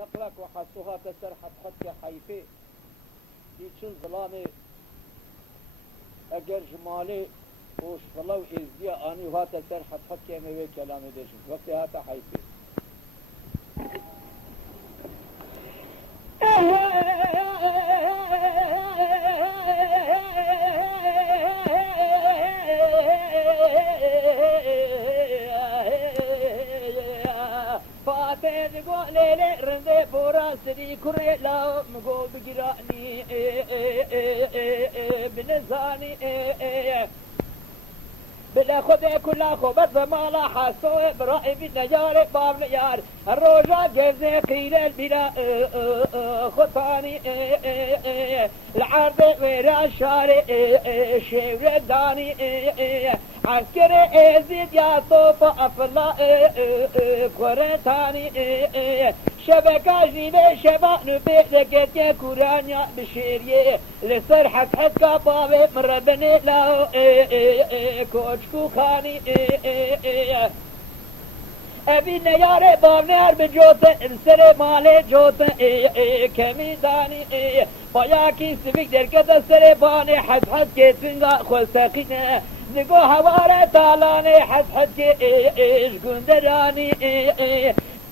نقلك وحسوها تسر حد حيفي يتشن ظلامي اگر جمالي وش فلو ازديا اني وها تسر حد كيمي كلامي ديشن وقت هاتا حيفي فاتن قول لي رندي براسي كري لا مقول بجراني بنزاني بلا خذ كل خبز مالا حسوا برائي بالنجار باب نيار الروجا جزي قيل البلا خطاني العرض ويرا الشارع شير داني عسكري زيد يا طوف افلا كورتاني شبكة جيبه شبا نبيت يا كورانيا بشيريه لصر حد كبابه مربني لاو كوچكو خاني ابي نيار بابنار بجوت انسر مال جوت كمي داني باياكي سبيك دركت سر باني حد كيتنغا خلسقينه نگو هواره تالاني حد ايش گندراني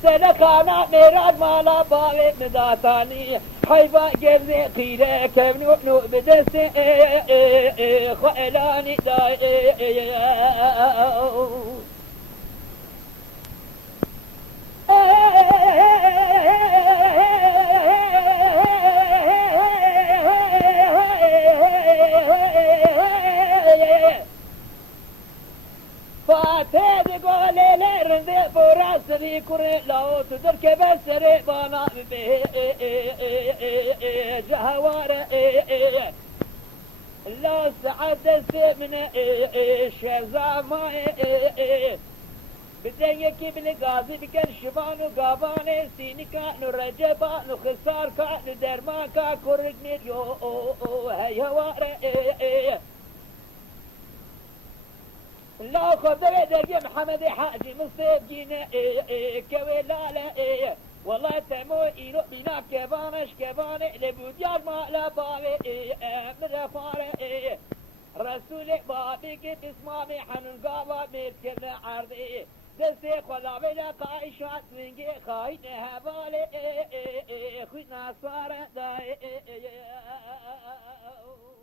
سلخانا ميراد مالا باوي مداتاني حيبا جزي قيلة كبنو نو بدسي خيلاني داي فاتي قولي لرندي براسري كوري لو تدرك بسري بانا جهوار لا سعد من شزاما بديك بالغازي بكن شبانو قاباني سينيكا نرجبا نخسار كا ندرماكا كورجني جو هيوار لا خذ درجي محمد حاجي مصيبين كويلالا والله تمو إيرو بنا كبانش كباني لبوديار ما لا بابي مرفار رسول بابي كيف اسمامي حنون قابا ميركن عرضي دستي خلا بلا قايشات منجي خاين هبالي خوي نصارى داي